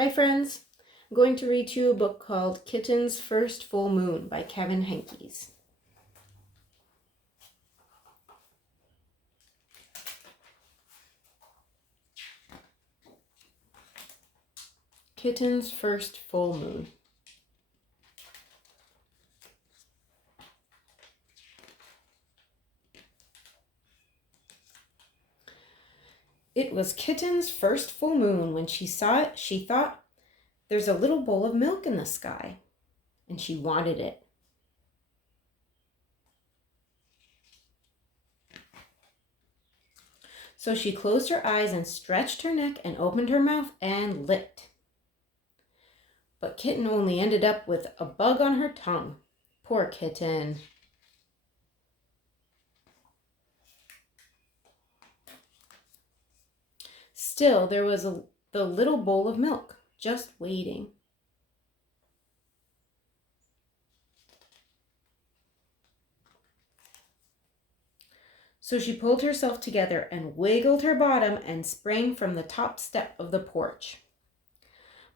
Hi friends, I'm going to read to you a book called Kitten's First Full Moon by Kevin Henkes. Kitten's First Full Moon. It was Kitten's first full moon. When she saw it, she thought, "There's a little bowl of milk in the sky," and she wanted it. So she closed her eyes and stretched her neck and opened her mouth and licked. But Kitten only ended up with a bug on her tongue. Poor Kitten. Still, there was the little bowl of milk, just waiting. So she pulled herself together and wiggled her bottom and sprang from the top step of the porch.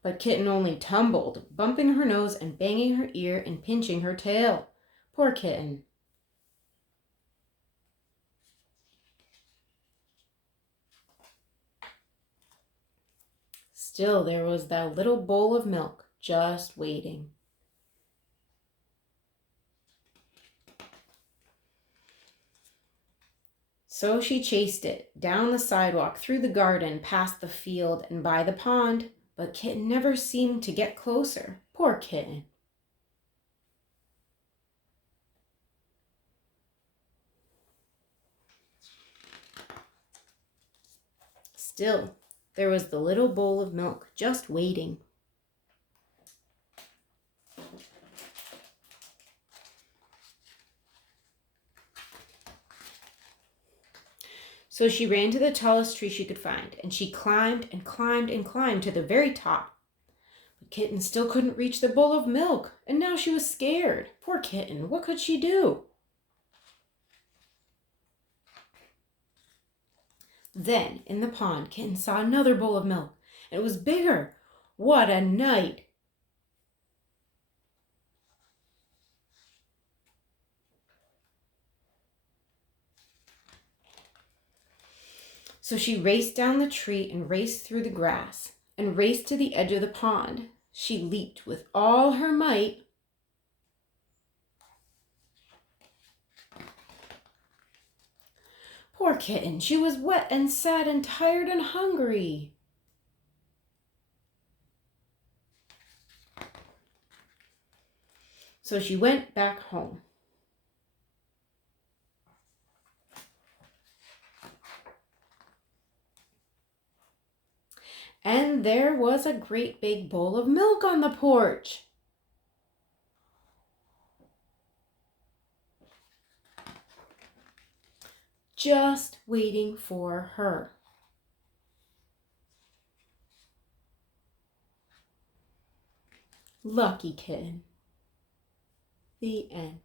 But Kitten only tumbled, bumping her nose and banging her ear and pinching her tail. Poor Kitten. Still, there was that little bowl of milk, just waiting. So she chased it, down the sidewalk, through the garden, past the field, and by the pond. But Kitten never seemed to get closer. Poor Kitten. Still, there was the little bowl of milk, just waiting. So she ran to the tallest tree she could find, and she climbed and climbed and climbed to the very top. But Kitten still couldn't reach the bowl of milk, and now she was scared. Poor Kitten, what could she do? Then, in the pond, Kitten saw another bowl of milk, and it was bigger. What a night! So she raced down the tree and raced through the grass and raced to the edge of the pond. She leaped with all her might. Poor Kitten, she was wet and sad and tired and hungry. So she went back home. And there was a great big bowl of milk on the porch. Just waiting for her. Lucky Kitten. The end.